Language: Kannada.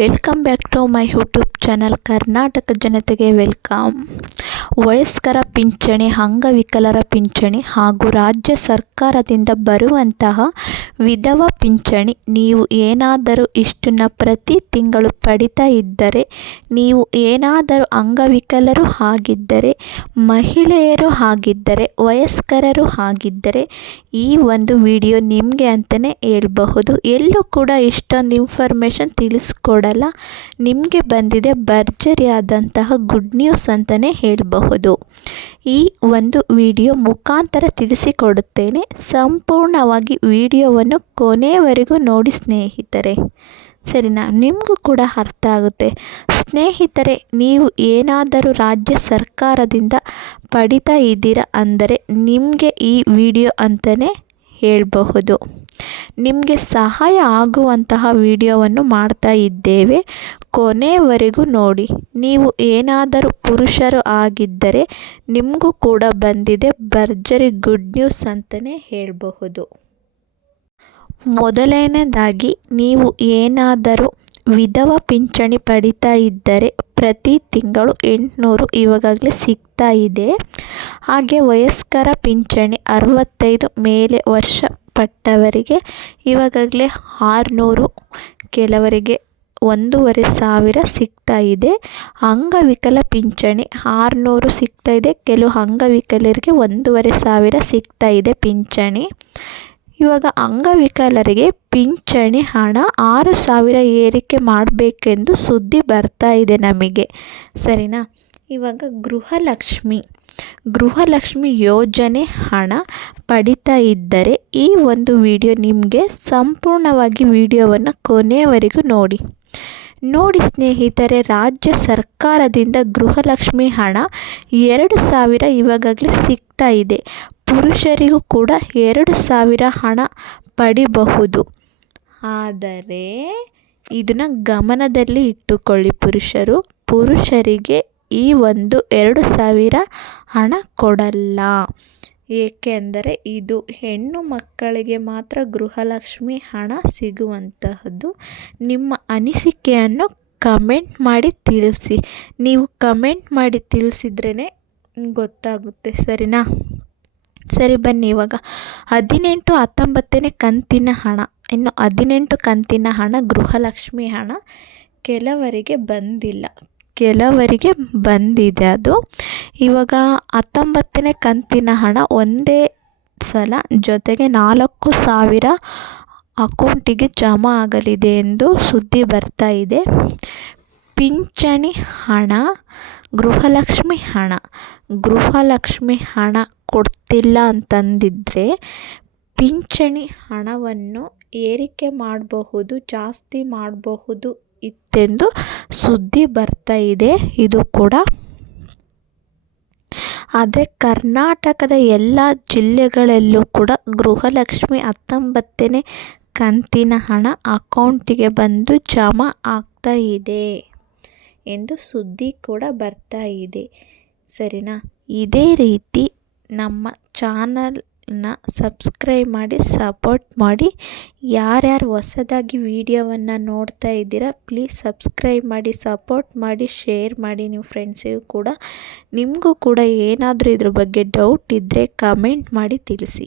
Welcome back to my YouTube channel. Karnataka ಜನತೆಗೆ ವೆಲ್ಕಮ್. ವಯಸ್ಕರ ಪಿಂಚಣಿ, ಅಂಗವಿಕಲರ ಪಿಂಚಣಿ ಹಾಗೂ ರಾಜ್ಯ ಸರ್ಕಾರದಿಂದ ಬರುವಂತಹ ವಿಧವಾ ಪಿಂಚಣಿ ನೀವು ಏನಾದರೂ ಇಷ್ಟನ್ನು ಪ್ರತಿ ತಿಂಗಳು ಪಡಿತಾ ಇದ್ದರೆ, ನೀವು ಏನಾದರೂ ಅಂಗವಿಕಲರು ಆಗಿದ್ದರೆ, ಮಹಿಳೆಯರು ಆಗಿದ್ದರೆ, ವಯಸ್ಕರರು ಆಗಿದ್ದರೆ ಈ ಒಂದು ವಿಡಿಯೋ ನಿಮಗೆ ಅಂತಲೇ ಹೇಳ್ಬಹುದು. ಎಲ್ಲೂ ಕೂಡ ಇಷ್ಟೊಂದು ಇನ್ಫಾರ್ಮೇಷನ್ ತಿಳಿಸ್ಕೊಡಲ್ಲ. ನಿಮಗೆ ಬಂದಿದೆ ಭರ್ಜರಿಯಾದಂತಹ ಗುಡ್ ನ್ಯೂಸ್ ಅಂತಲೇ ಹೇಳಬಹುದು. ಈ ಒಂದು ವಿಡಿಯೋ ಮುಖಾಂತರ ತಿಳಿಸಿಕೊಡುತ್ತೇನೆ. ಸಂಪೂರ್ಣವಾಗಿ ವಿಡಿಯೋವನ್ನು ಕೊನೆಯವರೆಗೂ ನೋಡಿ ಸ್ನೇಹಿತರೆ, ಸರಿನಾ? ನಿಮಗೂ ಕೂಡ ಅರ್ಥ ಆಗುತ್ತೆ. ಸ್ನೇಹಿತರೆ, ನೀವು ಏನಾದರೂ ರಾಜ್ಯ ಸರ್ಕಾರದಿಂದ ಪಡಿತಾ ಇದ್ದೀರಾ ಅಂದರೆ ನಿಮಗೆ ಈ ವಿಡಿಯೋ ಅಂತಲೇ ಹೇಳಬಹುದು. ನಿಮಗೆ ಸಹಾಯ ಆಗುವಂತಹ ವಿಡಿಯೋವನ್ನು ಮಾಡ್ತಾ ಇದ್ದೇವೆ, ಕೊನೆಯವರೆಗೂ ನೋಡಿ. ನೀವು ಏನಾದರೂ ಪುರುಷರು ಆಗಿದ್ದರೆ ನಿಮಗೂ ಕೂಡ ಬಂದಿದೆ ಭರ್ಜರಿ ಗುಡ್ ನ್ಯೂಸ್ ಅಂತಲೇ ಹೇಳಬಹುದು. ಮೊದಲನೇದಾಗಿ, ನೀವು ಏನಾದರೂ ವಿಧವಾ ಪಿಂಚಣಿ ಪಡಿತಾ ಇದ್ದರೆ ಪ್ರತಿ ತಿಂಗಳು 800 ಇವಾಗಲೇ ಸಿಗ್ತಾ ಇದೆ. ಹಾಗೆ ವಯಸ್ಕರ ಪಿಂಚಣಿ 65 ಮೇಲೆ ವರ್ಷ ಪಟ್ಟವರಿಗೆ ಇವಾಗಲೇ 600, ಕೆಲವರಿಗೆ 1500 ಸಿಗ್ತಾ ಇದೆ. ಅಂಗವಿಕಲ ಪಿಂಚಣಿ 600 ಸಿಗ್ತಾ ಇದೆ. ಕೆಲವು ಅಂಗವಿಕಲರಿಗೆ 1500 ಸಿಗ್ತಾ ಇದೆ ಪಿಂಚಣಿ. ಇವಾಗ ಅಂಗವಿಕಲರಿಗೆ ಪಿಂಚಣಿ ಹಣ 6000 ಏರಿಕೆ ಮಾಡಬೇಕೆಂದು ಸುದ್ದಿ ಬರ್ತಾ ಇದೆ ನಮಗೆ, ಸರಿನಾ? ಇವಾಗ ಗೃಹಲಕ್ಷ್ಮಿ ಯೋಜನೆ ಹಣ ಪಡಿತಾ ಇದ್ದರೆ ಈ ಒಂದು ವಿಡಿಯೋ ನಿಮಗೆ ಸಂಪೂರ್ಣವಾಗಿ ವಿಡಿಯೋವನ್ನು ಕೊನೆಯವರೆಗೂ ನೋಡಿ ಸ್ನೇಹಿತರೆ. ರಾಜ್ಯ ಸರ್ಕಾರದಿಂದ ಗೃಹಲಕ್ಷ್ಮಿ ಹಣ 2000 ಇವಾಗಲೇ ಸಿಗ್ತಾ ಇದೆ. ಪುರುಷರಿಗೂ ಕೂಡ 2000 ಹಣ ಪಡಿಬಹುದು. ಆದರೆ ಇದನ್ನು ಗಮನದಲ್ಲಿ ಇಟ್ಟುಕೊಳ್ಳಿ, ಪುರುಷರಿಗೆ ಈ ಒಂದು 2000 ಹಣ ಕೊಡಲ್ಲ. ಏಕೆಂದರೆ ಇದು ಹೆಣ್ಣು ಮಕ್ಕಳಿಗೆ ಮಾತ್ರ ಗೃಹಲಕ್ಷ್ಮಿ ಹಣ ಸಿಗುವಂತಹದ್ದು. ನಿಮ್ಮ ಅನಿಸಿಕೆಯನ್ನು ಕಮೆಂಟ್ ಮಾಡಿ ತಿಳಿಸಿ. ನೀವು ಕಮೆಂಟ್ ಮಾಡಿ ತಿಳಿಸಿದ್ರೇ ಗೊತ್ತಾಗುತ್ತೆ, ಸರಿನಾ? ಸರಿ, ಬನ್ನಿ. ಇವಾಗ 18, 19ನೇ ಕಂತಿನ ಹಣ, ಇನ್ನು 18 ಕಂತಿನ ಹಣ ಗೃಹಲಕ್ಷ್ಮಿ ಹಣ ಕೆಲವರಿಗೆ ಬಂದಿಲ್ಲ, ಕೆಲವರಿಗೆ ಬಂದಿದೆ. ಅದು ಇವಾಗ 19ನೇ ಕಂತಿನ ಹಣ ಒಂದೇ ಸಲ ಜೊತೆಗೆ 4000 ಅಕೌಂಟಿಗೆ ಜಮಾ ಆಗಲಿದೆ ಎಂದು ಸುದ್ದಿ ಬರ್ತಾ ಇದೆ. ಪಿಂಚಣಿ ಹಣ, ಗೃಹಲಕ್ಷ್ಮಿ ಹಣ ಕೊಡ್ತಿಲ್ಲ ಅಂತಂದಿದ್ರೆ ಪಿಂಚಣಿ ಹಣವನ್ನು ಏರಿಕೆ ಮಾಡಬಹುದು, ಜಾಸ್ತಿ ಮಾಡಬಹುದು ಇತ್ತೆಂದು ಸುದ್ದಿ ಬರ್ತಾ ಇದೆ. ಇದು ಕೂಡ ಆದರೆ ಕರ್ನಾಟಕದ ಎಲ್ಲ ಜಿಲ್ಲೆಗಳಲ್ಲೂ ಕೂಡ ಗೃಹಲಕ್ಷ್ಮಿ 19ನೇ ಕಂತಿನ ಹಣ ಅಕೌಂಟಿಗೆ ಬಂದು ಜಮಾ ಆಗ್ತಾ ಇದೆ ಎಂದು ಸುದ್ದಿ ಕೂಡ ಬರ್ತಾ ಇದೆ, ಸರಿನಾ? ಇದೇ ರೀತಿ ನಮ್ಮ ಚಾನಲ್ನ ಸಬ್ಸ್ಕ್ರೈಬ್ ಮಾಡಿ ಸಪೋರ್ಟ್ ಮಾಡಿ. ಯಾರ್ಯಾರು ಹೊಸದಾಗಿ ವಿಡಿಯೋವನ್ನು ನೋಡ್ತಾ ಇದ್ದೀರಾ ಪ್ಲೀಸ್ ಸಬ್ಸ್ಕ್ರೈಬ್ ಮಾಡಿ, ಸಪೋರ್ಟ್ ಮಾಡಿ, ಶೇರ್ ಮಾಡಿ ನಿಮ್ಮ ಫ್ರೆಂಡ್ಸಿಗೂ ಕೂಡ. ನಿಮಗೂ ಕೂಡ ಏನಾದರೂ ಇದ್ರ ಬಗ್ಗೆ ಡೌಟ್ ಇದ್ದರೆ ಕಮೆಂಟ್ ಮಾಡಿ ತಿಳಿಸಿ.